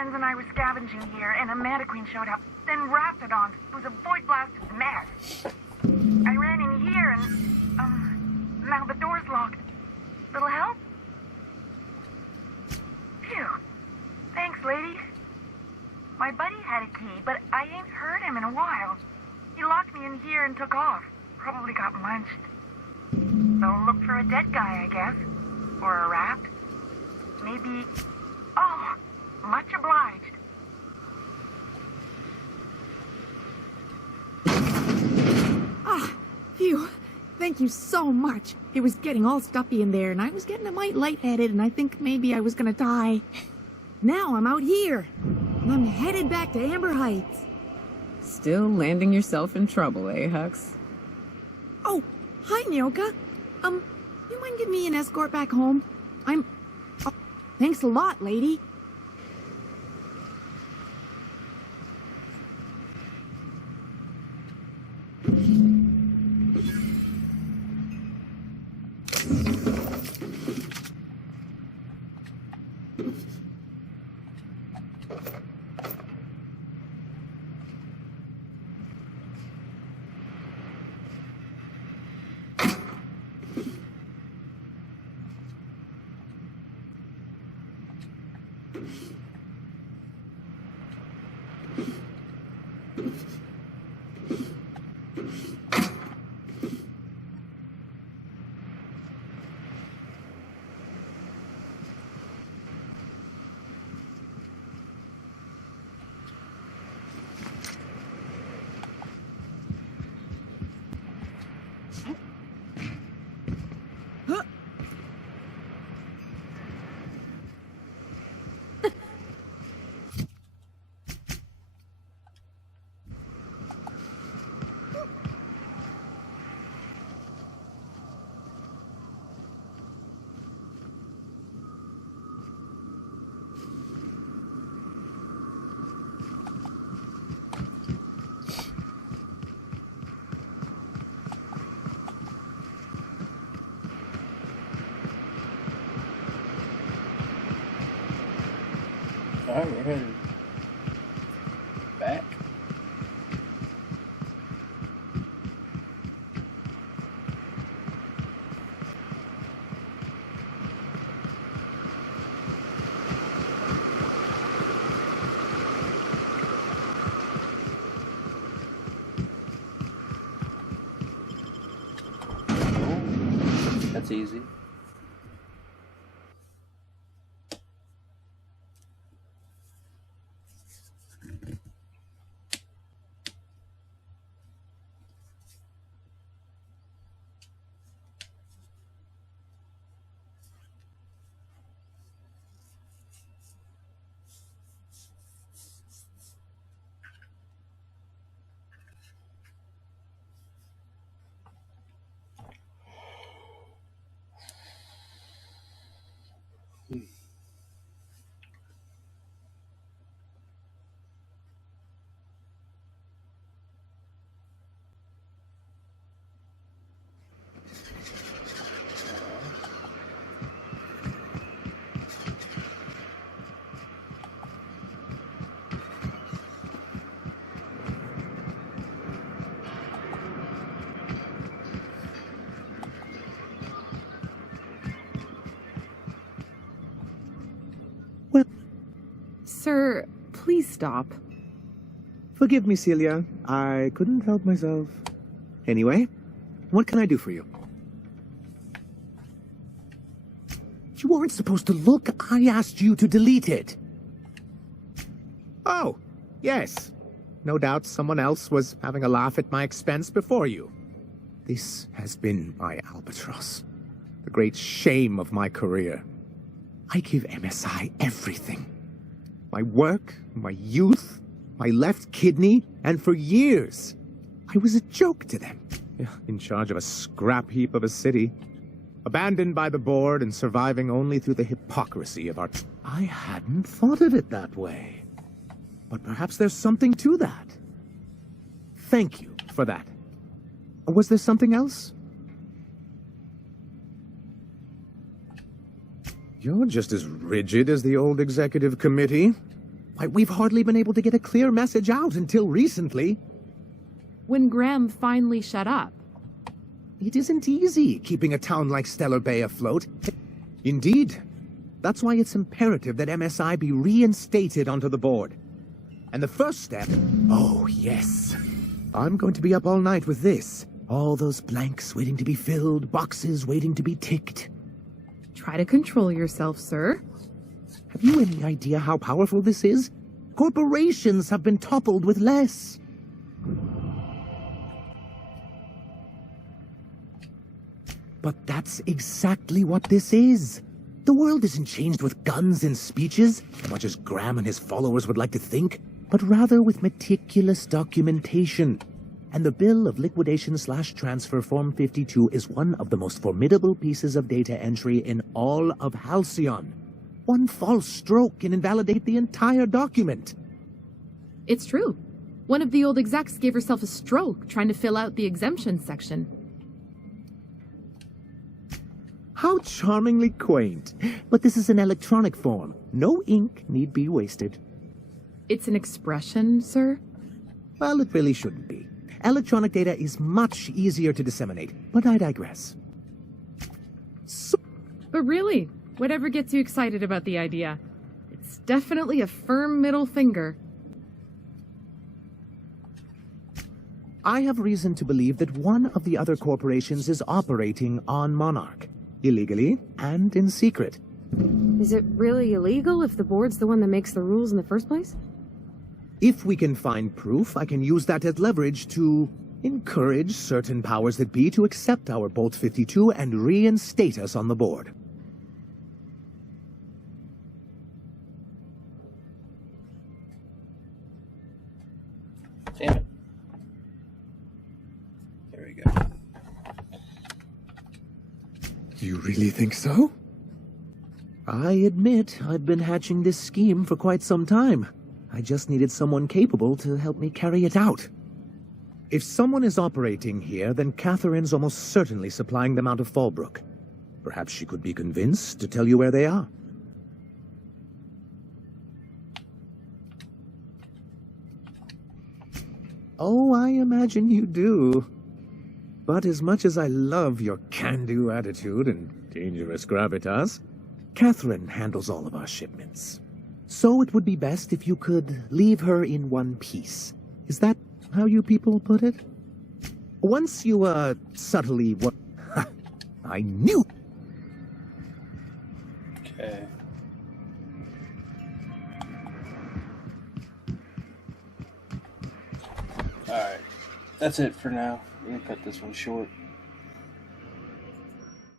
friends and I were scavenging here, and a Mantiqueen showed up. Then Raptidons. It was a Void Blaster's mess. I ran in here and, now the door's locked. Little help? Phew. Thanks, lady. My buddy had a key, but I ain't heard him in a while. He locked me in here and took off. Probably got munched. So look for a dead guy, I guess. Or a rat. Maybe... Oh, much obliged. Ah, phew. Thank you so much. It was getting all stuffy in there, and I was getting a mite lightheaded, and I think maybe I was gonna die. Now I'm out here, and I'm headed back to Amber Heights. Still landing yourself in trouble, eh, Hux? Oh, hi, Nyoka. You mind giving me an escort back home? Oh, thanks a lot, lady. Alright. Back. Oh, that's easy. Sir, please stop. Forgive me, Celia. I couldn't help myself. Anyway, what can I do for you? You weren't supposed to look. I asked you to delete it. Oh, yes. No doubt someone else was having a laugh at my expense before you. This has been my albatross. The great shame of my career. I give MSI everything. My work, my youth, my left kidney, and for years, I was a joke to them. In charge of a scrap heap of a city, abandoned by the board and surviving only through the hypocrisy of our... I hadn't thought of it that way. But perhaps there's something to that. Thank you for that. Was there something else? You're just as rigid as the old executive committee. Why, we've hardly been able to get a clear message out until recently. When Graham finally shut up. It isn't easy keeping a town like Stellar Bay afloat. Indeed. That's why it's imperative that MSI be reinstated onto the board. And the first step... Oh, yes. I'm going to be up all night with this. All those blanks waiting to be filled, boxes waiting to be ticked. Try to control yourself, sir. Have you any idea how powerful this is? Corporations have been toppled with less. But that's exactly what this is. The world isn't changed with guns and speeches, as much as Graham and his followers would like to think, but rather with meticulous documentation. And the Bill of Liquidation/Transfer Form 52 is one of the most formidable pieces of data entry in all of Halcyon. One false stroke can invalidate the entire document. It's true. One of the old execs gave herself a stroke trying to fill out the exemption section. How charmingly quaint. But this is an electronic form. No ink need be wasted. It's an expression, sir? Well, it really shouldn't be. Electronic data is much easier to disseminate, but I digress. But really, whatever gets you excited about the idea? It's definitely a firm middle finger. I have reason to believe that one of the other corporations is operating on Monarch, illegally and in secret. Is it really illegal if the board's the one that makes the rules in the first place? If we can find proof, I can use that as leverage to encourage certain powers that be to accept our Bolt 52 and reinstate us on the board. Damn it. There we go. You really think so? I admit I've been hatching this scheme for quite some time. I just needed someone capable to help me carry it out. If someone is operating here, then Catherine's almost certainly supplying them out of Fallbrook. Perhaps she could be convinced to tell you where they are. Oh, I imagine you do. But as much as I love your can-do attitude and dangerous gravitas, Catherine handles all of our shipments. So it would be best if you could leave her in one piece. Is that how you people put it? Once you, subtly I knew! Okay. Alright. That's it for now. We're gonna cut this one short.